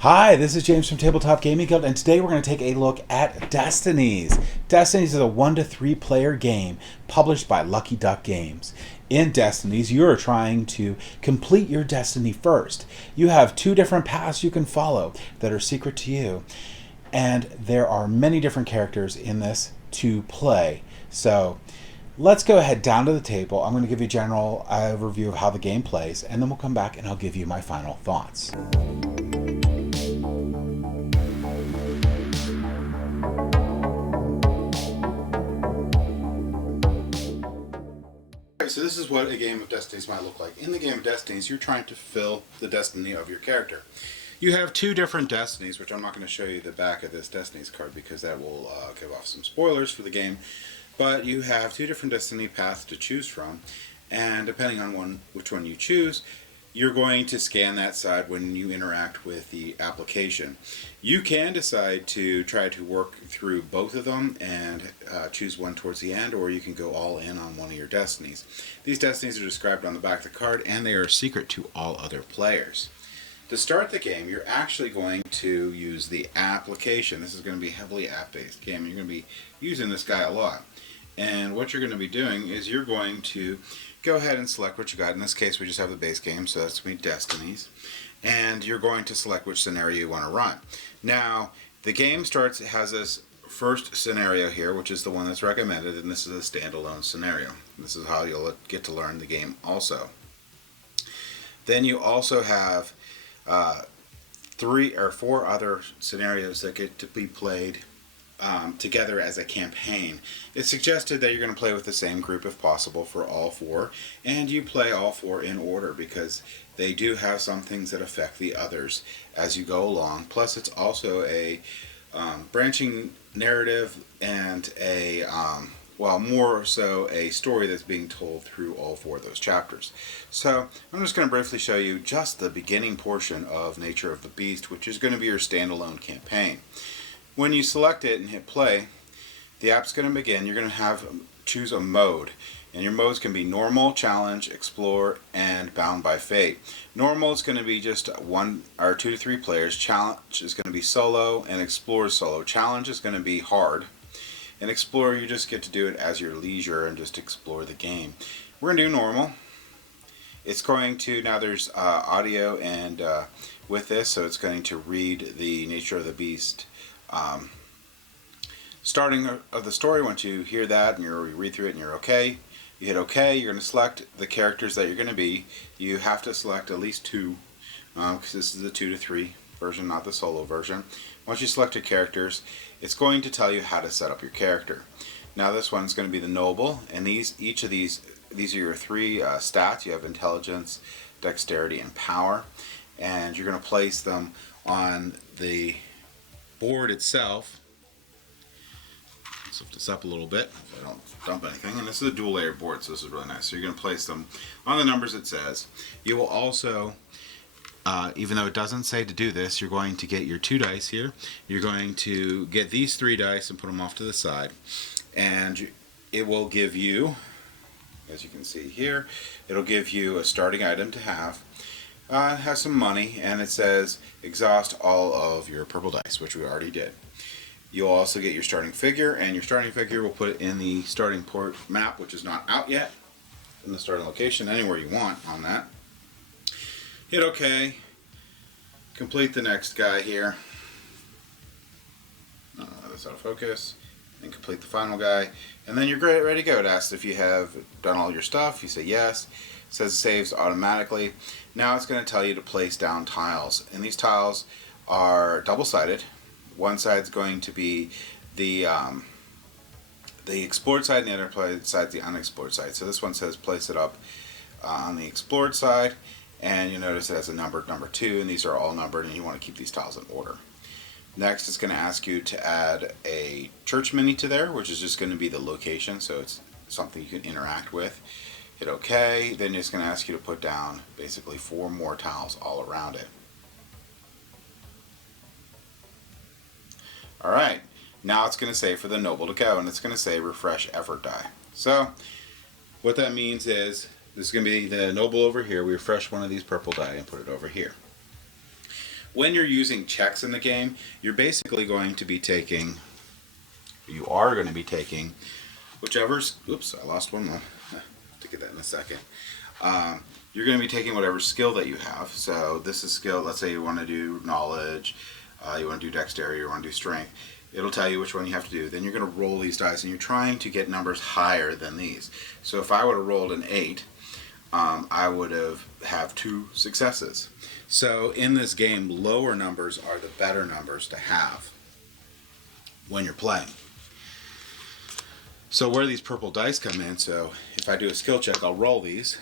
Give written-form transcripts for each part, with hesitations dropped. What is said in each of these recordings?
Hi, this is James from Tabletop Gaming Guild, and today we're going to take a look at Destinies. Destinies is a 1 to 3 player game published by Lucky Duck Games. In Destinies, you are trying to complete your destiny first. You have 2 different paths you can follow that are secret to you, and there are many different characters in this to play. So let's go ahead down to the table. I'm going to give you a general overview of how the game plays, and then we'll come back and I'll give you my final thoughts. So this is what a game of Destinies might look like. In the game of Destinies, you're trying to fill the destiny of your character. You have 2 different destinies, which I'm not going to show you the back of this Destinies card because that will give off some spoilers for the game. But you have 2 different destiny paths to choose from, and depending on which one you choose, you're going to scan that side when you interact with the application. You can decide to try to work through both of them and choose one towards the end, or you can go all in on one of your destinies. These destinies are described on the back of the card, and they are a secret to all other players. To start the game, you're actually going to use the application. This is going to be a heavily app-based game. You're going to be using this guy a lot. And what you're going to be doing is you're going to go ahead and select what you got. In this case, we just have the base game, so that's going to be Destinies. And you're going to select which scenario you want to run. Now, the game has this first scenario here, which is the one that's recommended, and this is a standalone scenario. This is how you'll get to learn the game also. Then you also have 3 or 4 other scenarios that get to be played together as a campaign. It's suggested that you're going to play with the same group if possible for all 4, and you play all 4 in order because they do have some things that affect the others as you go along. Plus, it's also a branching narrative and a more so a story that's being told through all 4 of those chapters. So I'm just going to briefly show you just the beginning portion of Nature of the Beast, which is going to be your standalone campaign. When you select it and hit play, the app's going to begin. You're going to choose a mode, and your modes can be normal, challenge, explore, and bound by fate. Normal is going to be just 1 or 2 to 3 players. Challenge is going to be solo, and explore is solo. Challenge is going to be hard, and explore you just get to do it as your leisure and just explore the game. We're going to do normal. It's going to, now there's audio and with this, so it's going to read the Nature of the Beast starting of the story. Once you hear that and you read through it and you're okay, you hit OK. You're going to select the characters that you're going to be. You have to select at least 2 because this is the 2 to 3 version, not the solo version. Once you select your characters, it's going to tell you how to set up your character. Now this one's going to be the noble, and each of these are your 3 stats. You have intelligence, dexterity, and power, and you're going to place them on the board itself. Let's lift this up a little bit if I don't dump anything. And this is a dual layer board, so this is really nice. So you're going to place them on the numbers it says. You will also, even though it doesn't say to do this, you're going to get your 2 dice here. You're going to get these 3 dice and put them off to the side. And it will give you, as you can see here, it'll give you a starting item to have. It has some money, and it says exhaust all of your purple dice, which we already did. You'll also get your starting figure, and your starting figure will put it in the starting port map, which is not out yet, in the starting location, anywhere you want on that. Hit OK. Complete the next guy here. That's out of focus. And complete the final guy. And then you're ready to go. It asks if you have done all your stuff. You say yes. It says it saves automatically. Now it's going to tell you to place down tiles. And these tiles are double-sided. One side's going to be the explored side, and the other side's the unexplored side. So this one says place it up on the explored side, and you'll notice it has a numbered number 2, and these are all numbered, and you want to keep these tiles in order. Next, it's going to ask you to add a church mini to there, which is just going to be the location, so it's something you can interact with. Hit OK. Then it's going to ask you to put down basically 4 more tiles all around it. Alright, now it's going to say for the noble to go, and it's going to say refresh effort die. So, what that means is, this is going to be the noble over here. We refresh one of these purple die and put it over here. When you're using checks in the game, you're basically going to be taking, you are going to be taking whichever's, oops, I lost one more. To get that in a second. You're going to be taking whatever skill that you have. So this is skill, let's say you want to do knowledge, you want to do dexterity, you want to do strength. It'll tell you which one you have to do. Then you're going to roll these dice, and you're trying to get numbers higher than these. So if I would have rolled an 8, I would have 2 successes. So in this game, lower numbers are the better numbers to have when you're playing. So where these purple dice come in, so if I do a skill check, I'll roll these,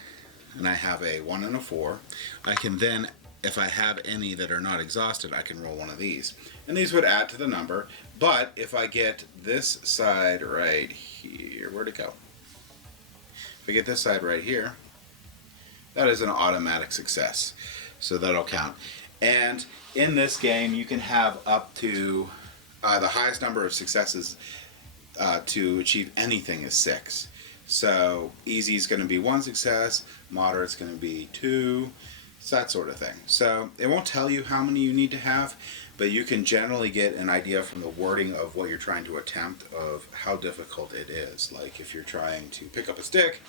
and I have a 1 and a 4. I can then, if I have any that are not exhausted, I can roll one of these. And these would add to the number, but if I get this side right here, where'd it go? If I get this side right here, that is an automatic success. So that'll count. And in this game, you can have up to the highest number of successes to achieve anything is 6. So easy is going to be 1 success, moderate is going to be 2, that sort of thing. So it won't tell you how many you need to have, but you can generally get an idea from the wording of what you're trying to attempt of how difficult it is. Like if you're trying to pick up a stick,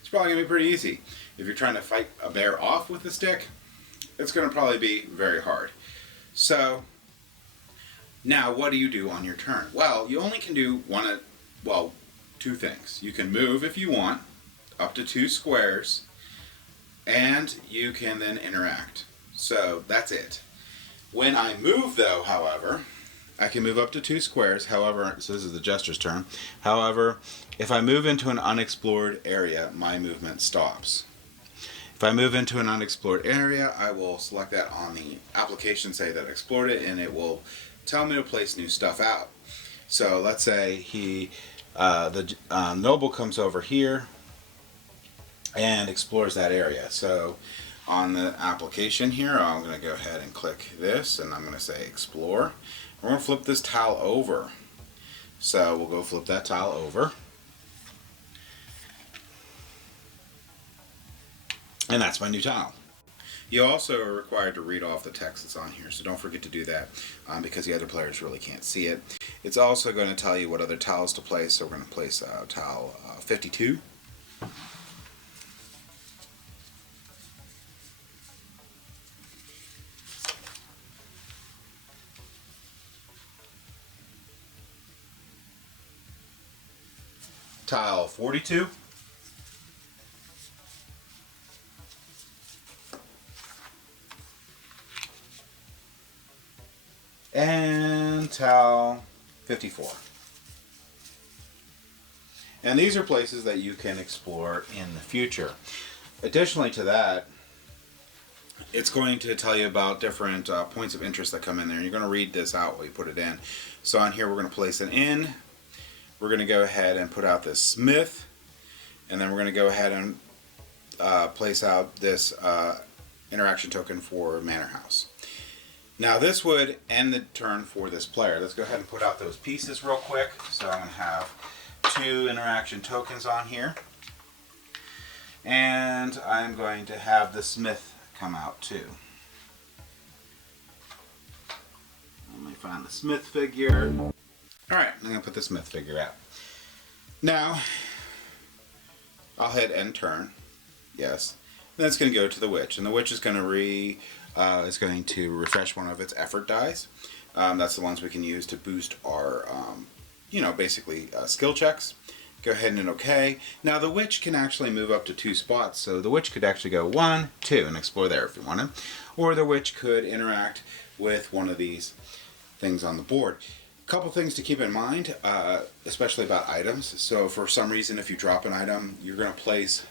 it's probably going to be pretty easy. If you're trying to fight a bear off with a stick, it's going to probably be very hard. So now, what do you do on your turn? Well, you only can do 2 things. You can move if you want, up to 2 squares, and you can then interact. So that's it. When I move, though, however, I can move up to 2 squares. However, so this is the jester's turn. However, if I move into an unexplored area, my movement stops. If I move into an unexplored area, I will select that on the application, say that I explored it, and it will tell me to place new stuff out. So let's say the noble comes over here and explores that area. So on the application here, I'm going to go ahead and click this, and I'm going to say explore. We're going to flip this tile over. So we'll go flip that tile over. And that's my new tile. You also are required to read off the text that's on here, so don't forget to do that because the other players really can't see it. It's also going to tell you what other tiles to place, so we're going to place tile 52. Tile 42. And tile 54. And these are places that you can explore in the future. Additionally to that, it's going to tell you about different points of interest that come in there. And you're going to read this out while you put it in. So on here we're going to place an inn. We're going to go ahead and put out this smith. And then we're going to go ahead and place out this interaction token for manor house. Now this would end the turn for this player. Let's go ahead and put out those pieces real quick. So I'm going to have 2 interaction tokens on here. And I'm going to have the smith come out too. Let me find the smith figure. Alright, I'm going to put the smith figure out. Now, I'll hit end turn. Yes. Then it's going to go to the witch. And the witch is going to refresh one of its effort dice. That's the ones we can use to boost our, basically skill checks. Go ahead and hit OK. Now the witch can actually move up to 2 spots, so the witch could actually go 1, 2 and explore there if you wanted. Or the witch could interact with one of these things on the board. A couple things to keep in mind, especially about items. So for some reason, if you drop an item, you're going to place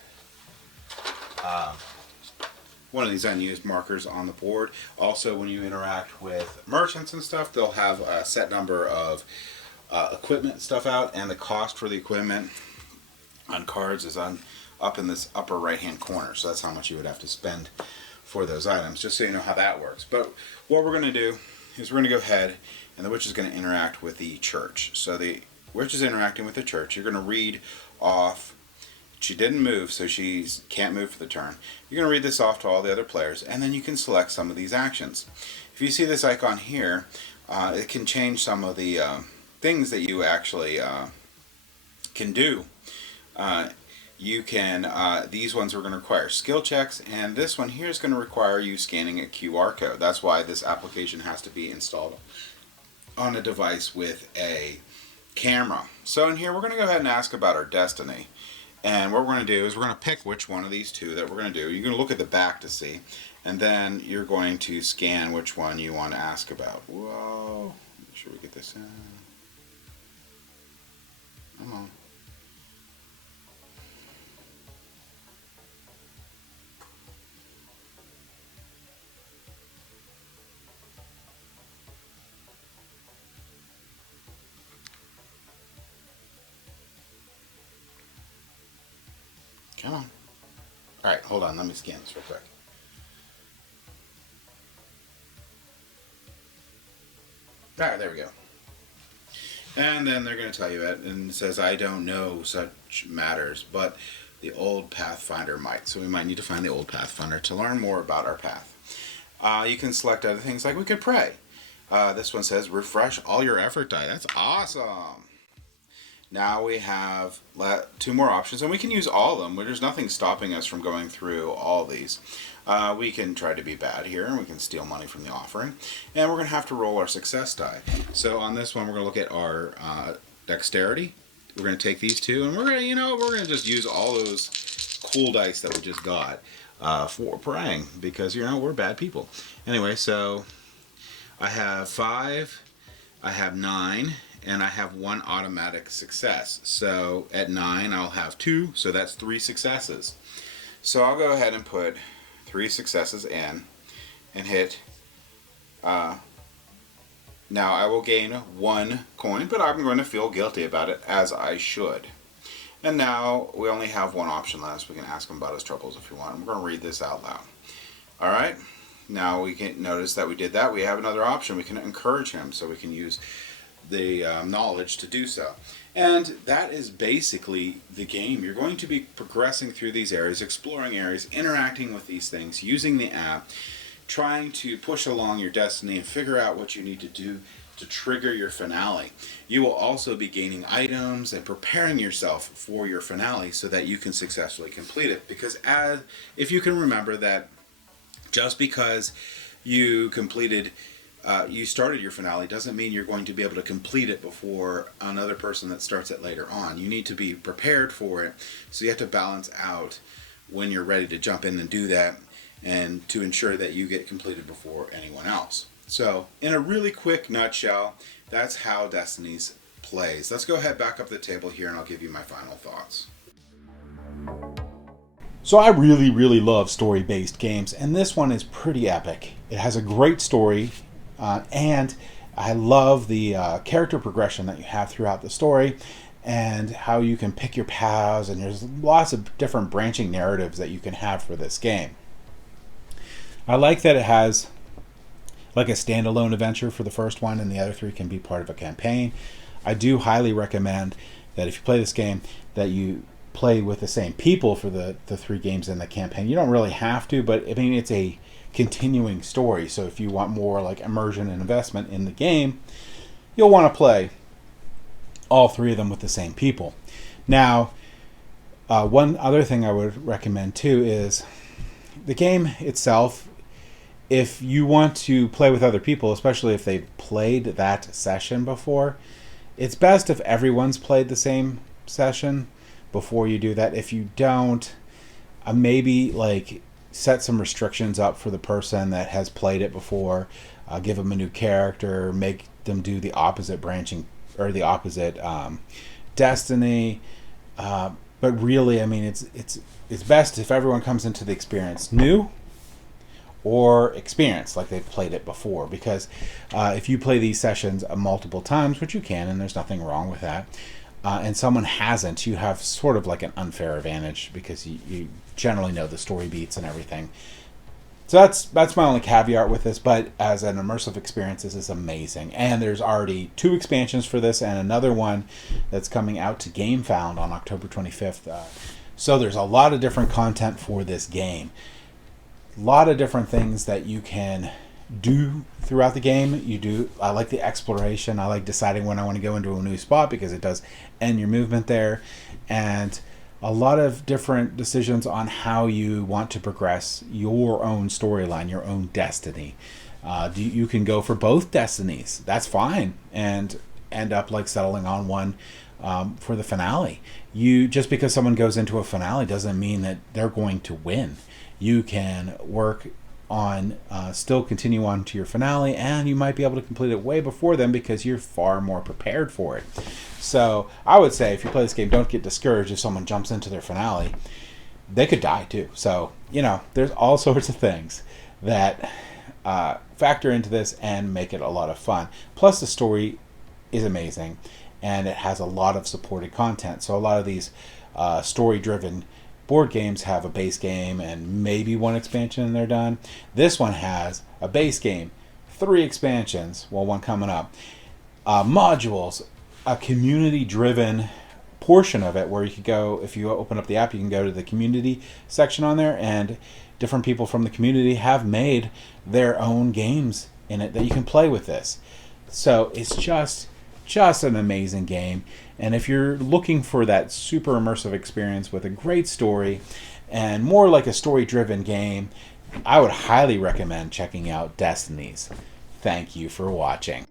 one of these unused markers on the board. Also, when you interact with merchants and stuff, they'll have a set number of equipment stuff out, and the cost for the equipment on cards is up in this upper right hand corner. So that's how much you would have to spend for those items, just so you know how that works. But what we're going to do is we're going to go ahead, and the witch is going to interact with the church. So the witch is interacting with the church. You're going to read off. She didn't move, so she can't move for the turn. You're going to read this off to all the other players, and then you can select some of these actions. If you see this icon here, it can change some of the things that you actually can do. You can, these ones are going to require skill checks, and this one here is going to require you scanning a QR code. That's why this application has to be installed on a device with a camera. So in here we're going to go ahead and ask about our destiny. And what we're going to do is we're going to pick which one of these two that we're going to do. You're going to look at the back to see, and then you're going to scan which one you want to ask about. Whoa, make sure we get this in. Come on. Come on. Alright, hold on. Let me scan this real quick. Alright, there we go. And then they're going to tell you it, and it says, I don't know such matters, but the old Pathfinder might. So we might need to find the old Pathfinder to learn more about our path. You can select other things like we could pray. This one says, refresh all your effort die. That's awesome. Now we have 2 more options, and we can use all of them. There's nothing stopping us from going through all these. We can try to be bad here, and we can steal money from the offering. And we're going to have to roll our success die. So on this one, we're going to look at our dexterity. We're going to take these 2, and we're going to, we're going to just use all those cool dice that we just got for praying, because, we're bad people. Anyway, so I have 5, I have 9, and I have 1 automatic success. So at 9 I'll have 2, so that's 3 successes. So I'll go ahead and put 3 successes in and hit. Now I will gain 1 coin, but I'm going to feel guilty about it, as I should. And now we only have 1 option left. We can ask him about his troubles if you want. We're going to read this out loud. Alright, now we can notice that we did that. We have another option. We can encourage him, so we can use the knowledge to do so. And that is basically the game. You're going to be progressing through these areas, exploring areas, interacting with these things, using the app, trying to push along your destiny and figure out what you need to do to trigger your finale. You will also be gaining items and preparing yourself for your finale so that you can successfully complete it. Because if you can remember that just because you completed you started your finale doesn't mean you're going to be able to complete it before another person that starts it later on. You need to be prepared for it, so you have to balance out when you're ready to jump in and do that, and to ensure that you get completed before anyone else. So in a really quick nutshell, that's how Destinies plays. Let's go ahead back up the table here, and I'll give you my final thoughts. So I really love story-based games, and this one is pretty epic. It has a great story. And I love the character progression that you have throughout the story, and how you can pick your paths, and there's lots of different branching narratives that you can have for this game. I like that it has like a standalone adventure for the first one, and the other 3 can be part of a campaign. I do highly recommend that if you play this game, that you play with the same people for the 3 games in the campaign. You don't really have to, but I mean, it's a continuing story, so if you want more like immersion and investment in the game, you'll want to play all 3 of them with the same people. Now, one other thing I would recommend too is the game itself. If you want to play with other people, especially if they've played that session before, it's best if everyone's played the same session before you do that. If you don't, maybe like set some restrictions up for the person that has played it before. Give them a new character, make them do the opposite branching or the opposite destiny. But really, I mean, it's best if everyone comes into the experience new or experienced, like they've played it before. Because if you play these sessions multiple times, which you can, and there's nothing wrong with that, and someone hasn't, you have sort of like an unfair advantage because you generally know the story beats and everything. So that's my only caveat with this, but as an immersive experience, this is amazing. And there's already 2 expansions for this and another one that's coming out to GameFound on October 25th. So there's a lot of different content for this game. A lot of different things that you can do throughout the game. I like the exploration. I like deciding when I want to go into a new spot because it does end your movement there, and a lot of different decisions on how you want to progress your own storyline, your own destiny. You can go for both destinies. That's fine, and end up like settling on one for the finale. Just because someone goes into a finale doesn't mean that they're going to win. You can work on still continue on to your finale, and you might be able to complete it way before them because you're far more prepared for it. So I would say if you play this game, don't get discouraged if someone jumps into their finale. They could die too. So, there's all sorts of things that factor into this and make it a lot of fun. Plus the story is amazing, and it has a lot of supported content. So a lot of these story-driven board games have a base game and maybe one expansion and they're done. This one has a base game, 3 expansions, one coming up, modules, a community-driven portion of it where you could go, if you open up the app, you can go to the community section on there, and different people from the community have made their own games in it that you can play with this. So it's just an amazing game. And if you're looking for that super immersive experience with a great story and more like a story-driven game, I would highly recommend checking out Destinies. Thank you for watching.